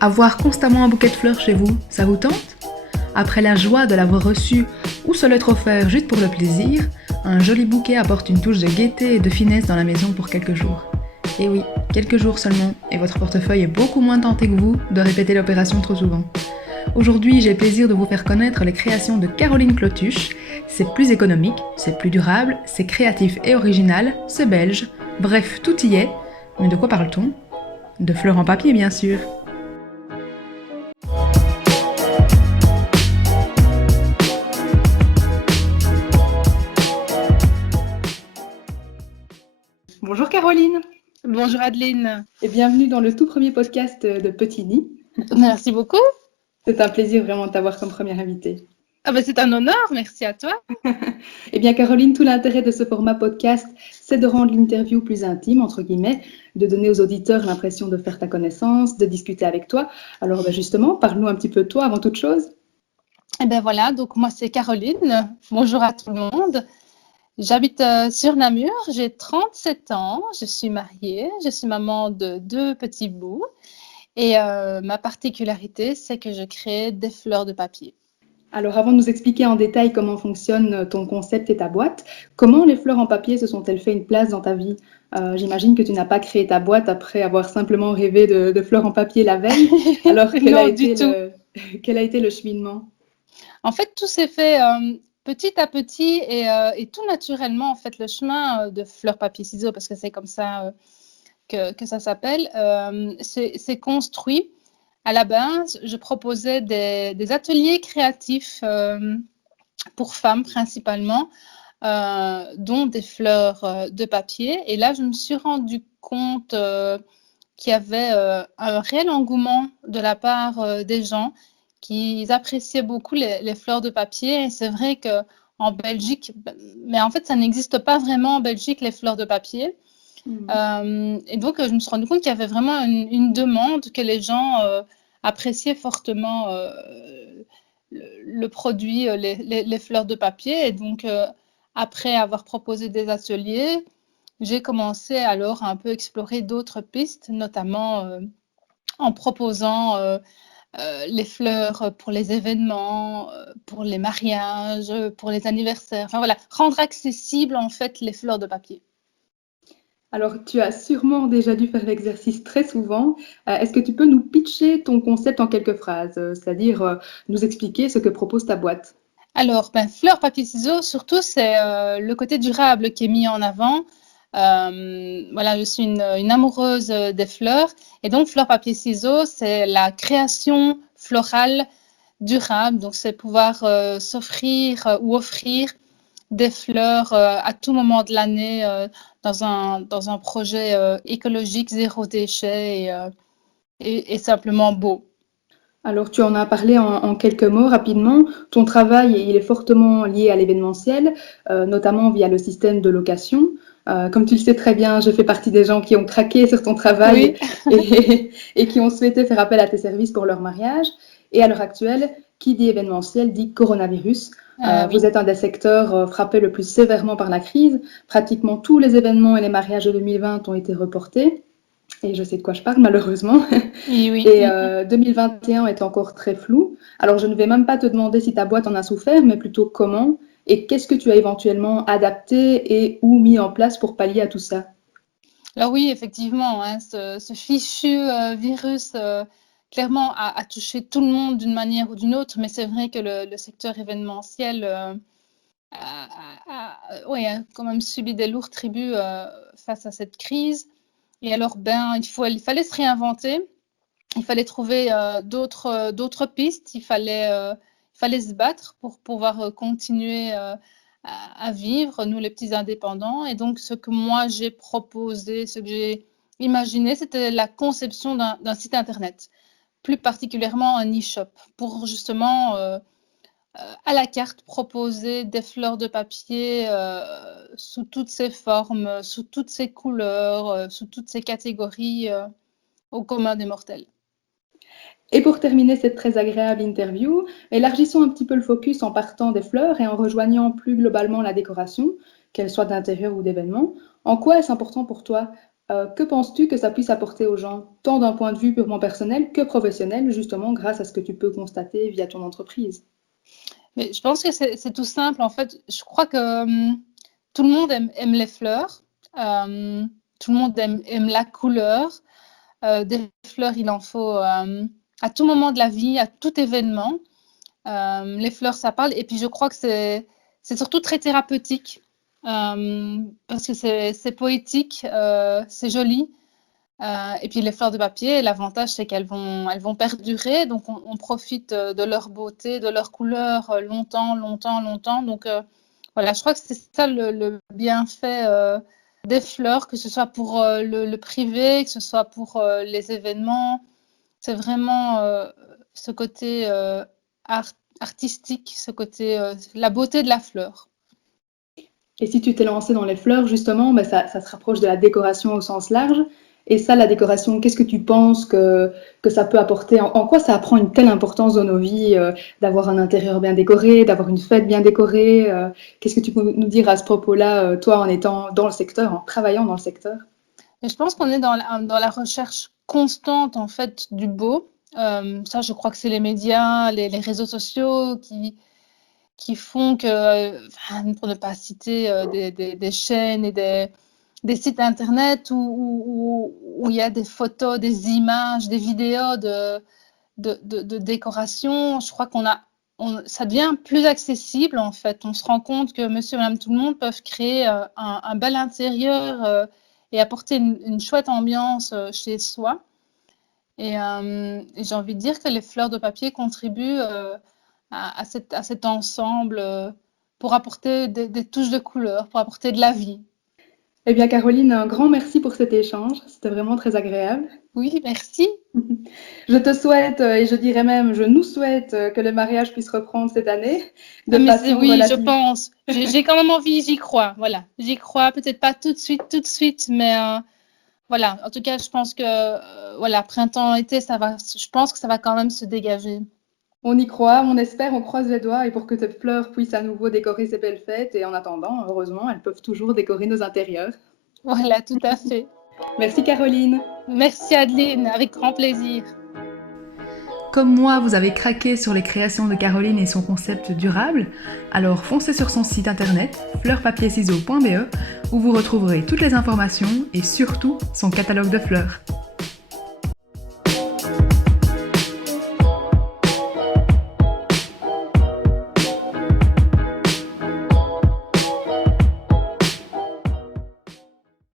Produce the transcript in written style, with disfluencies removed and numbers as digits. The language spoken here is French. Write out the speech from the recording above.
Avoir constamment un bouquet de fleurs chez vous, ça vous tente? Après la joie de l'avoir reçu ou se l'être offert juste pour le plaisir, un joli bouquet apporte une touche de gaieté et de finesse dans la maison pour quelques jours. Et oui, quelques jours seulement, et votre portefeuille est beaucoup moins tenté que vous de répéter l'opération trop souvent. Aujourd'hui, j'ai le plaisir de vous faire connaître les créations de Caroline Clotuche. C'est plus économique, c'est plus durable, c'est créatif et original, c'est belge. Bref, tout y est. Mais de quoi parle-t-on? De fleurs en papier, bien sûr. Bonjour Caroline Bonjour Adeline, et bienvenue dans le tout premier podcast de Petit Nid. merci beaucoup. C'est un plaisir vraiment de t'avoir comme première invitée. Ah ben c'est un honneur, merci à toi. Eh bien Caroline, tout l'intérêt de ce format podcast, c'est de rendre l'interview plus intime, entre guillemets, de donner aux auditeurs l'impression de faire ta connaissance, de discuter avec toi. Alors justement, parle-nous un petit peu de toi avant toute chose. Et ben voilà, donc moi c'est Caroline, bonjour à tout le monde. J'habite sur Namur, j'ai 37 ans, je suis mariée, je suis maman de 2 petits bouts et ma particularité c'est que je crée des fleurs de papier. Alors avant de nous expliquer en détail comment fonctionne ton concept et ta boîte, comment les fleurs en papier se sont-elles fait une place dans ta vie? J'imagine que tu n'as pas créé ta boîte après avoir simplement rêvé de fleurs en papier la veille. Alors Non du tout. quel a été le cheminement? En fait tout s'est fait petit à petit et tout naturellement en fait le chemin de fleurs papier ciseaux parce que c'est comme ça que ça s'appelle, c'est construit. À la base, je proposais des ateliers créatifs pour femmes principalement, dont des fleurs de papier. Et là, je me suis rendu compte qu'il y avait un réel engouement de la part des gens qui appréciaient beaucoup les fleurs de papier. Et c'est vrai qu'en Belgique, mais en fait, ça n'existe pas vraiment en Belgique, les fleurs de papier. Et donc, je me suis rendu compte qu'il y avait vraiment une demande, que les gens appréciaient fortement le produit, les fleurs de papier. Et donc, après avoir proposé des ateliers, j'ai commencé alors à un peu explorer d'autres pistes, notamment en proposant les fleurs pour les événements, pour les mariages, pour les anniversaires. Enfin voilà, rendre accessible en fait les fleurs de papier. Alors, tu as sûrement déjà dû faire l'exercice très souvent. Est-ce que tu peux nous pitcher ton concept en quelques phrases, c'est-à-dire nous expliquer ce que propose ta boîte? Alors, ben, fleurs, papier, ciseaux, surtout, c'est le côté durable qui est mis en avant. Voilà, je suis une amoureuse des fleurs. Et donc, fleurs, papier, ciseaux, c'est la création florale durable. Donc, c'est pouvoir s'offrir ou offrir des fleurs à tout moment de l'année dans un projet écologique, zéro déchet et simplement beau. Alors, tu en as parlé en quelques mots rapidement. Ton travail, il est fortement lié à l'événementiel, notamment via le système de location. Comme tu le sais très bien, je fais partie des gens qui ont craqué sur ton travail Oui, et qui ont souhaité faire appel à tes services pour leur mariage. Et à l'heure actuelle, qui dit événementiel dit coronavirus. Vous oui. êtes un des secteurs frappés le plus sévèrement par la crise. Pratiquement tous les événements et les mariages de 2020 ont été reportés. Et je sais de quoi je parle, malheureusement. Oui, oui. Et 2021 est encore très flou. Alors, je ne vais même pas te demander si ta boîte en a souffert, mais plutôt comment et qu'est-ce que tu as éventuellement adapté et ou mis en place pour pallier à tout ça. Alors oui, effectivement, hein, ce fichu virus, clairement, a touché tout le monde d'une manière ou d'une autre, mais c'est vrai que le secteur événementiel ouais, a quand même subi des lourds tributs face à cette crise. Et alors, ben, il fallait se réinventer, il fallait trouver d'autres pistes, il fallait se battre pour pouvoir continuer à vivre, nous les petits indépendants. Et donc, ce que moi j'ai proposé, ce que j'ai imaginé, c'était la conception d'un site internet, plus particulièrement un e-shop, pour justement à la carte proposer des fleurs de papier sous toutes ces formes, sous toutes ces couleurs, sous toutes ces catégories au commun des mortels. Et pour terminer cette très agréable interview, élargissons un petit peu le focus en partant des fleurs et en rejoignant plus globalement la décoration, qu'elle soit d'intérieur ou d'événement. En quoi est-ce important pour toi? Que penses-tu que ça puisse apporter aux gens, tant d'un point de vue purement personnel que professionnel, justement grâce à ce que tu peux constater via ton entreprise? Mais je pense que c'est tout simple. En fait, je crois que tout le monde aime les fleurs. Tout le monde aime la couleur. Des fleurs, il en faut à tout moment de la vie, à tout événement. Les fleurs, ça parle. Et puis, je crois que c'est surtout très thérapeutique parce que c'est poétique, c'est joli. Et puis les fleurs de papier, l'avantage c'est elles vont perdurer, donc on profite de leur beauté, de leur couleur longtemps, longtemps, longtemps. Donc voilà, je crois que c'est ça le bienfait des fleurs, que ce soit pour le privé, que ce soit pour les événements. C'est vraiment ce côté artistique, ce côté, la beauté de la fleur. Et si tu t'es lancé dans les fleurs, justement, ben ça se rapproche de la décoration au sens large. Et ça, la décoration, qu'est-ce que tu penses que ça peut apporter? En quoi ça prend une telle importance dans nos vies, d'avoir un intérieur bien décoré, d'avoir une fête bien décorée? Qu'est-ce que tu peux nous dire à ce propos-là, toi, en étant dans le secteur, en travaillant dans le secteur? Et je pense qu'on est dans la recherche constante en fait du beau. Ça, je crois que c'est les médias, les réseaux sociaux qui font que, enfin, pour ne pas citer des chaînes et des sites internet où il y a des photos, des images, des vidéos de décoration, je crois ça devient plus accessible en fait. On se rend compte que monsieur et madame tout le monde peuvent créer un bel intérieur et apporter une chouette ambiance chez soi. Et j'ai envie de dire que les fleurs de papier contribuent à cet ensemble pour apporter des touches de couleur, pour apporter de la vie. Eh bien, Caroline, un grand merci pour cet échange. C'était vraiment très agréable. Oui, merci. Je te souhaite, et je dirais même, je nous souhaite que le mariage puisse reprendre cette année Ah, de mais façon oui, je relative. pense. J'ai quand même envie, j'y crois. Voilà, j'y crois. Peut-être pas tout de suite, mais voilà. En tout cas, je pense que voilà, printemps, été, ça va. Je pense que ça va quand même se dégager. On y croit, on espère, on croise les doigts et pour que tes fleurs puissent à nouveau décorer ces belles fêtes. Et en attendant, heureusement, elles peuvent toujours décorer nos intérieurs. Voilà, tout à fait. Merci Caroline. Merci Adeline, avec grand plaisir. Comme moi, vous avez craqué sur les créations de Caroline et son concept durable, alors foncez sur son site internet fleurspapierciseaux.be où vous retrouverez toutes les informations et surtout son catalogue de fleurs.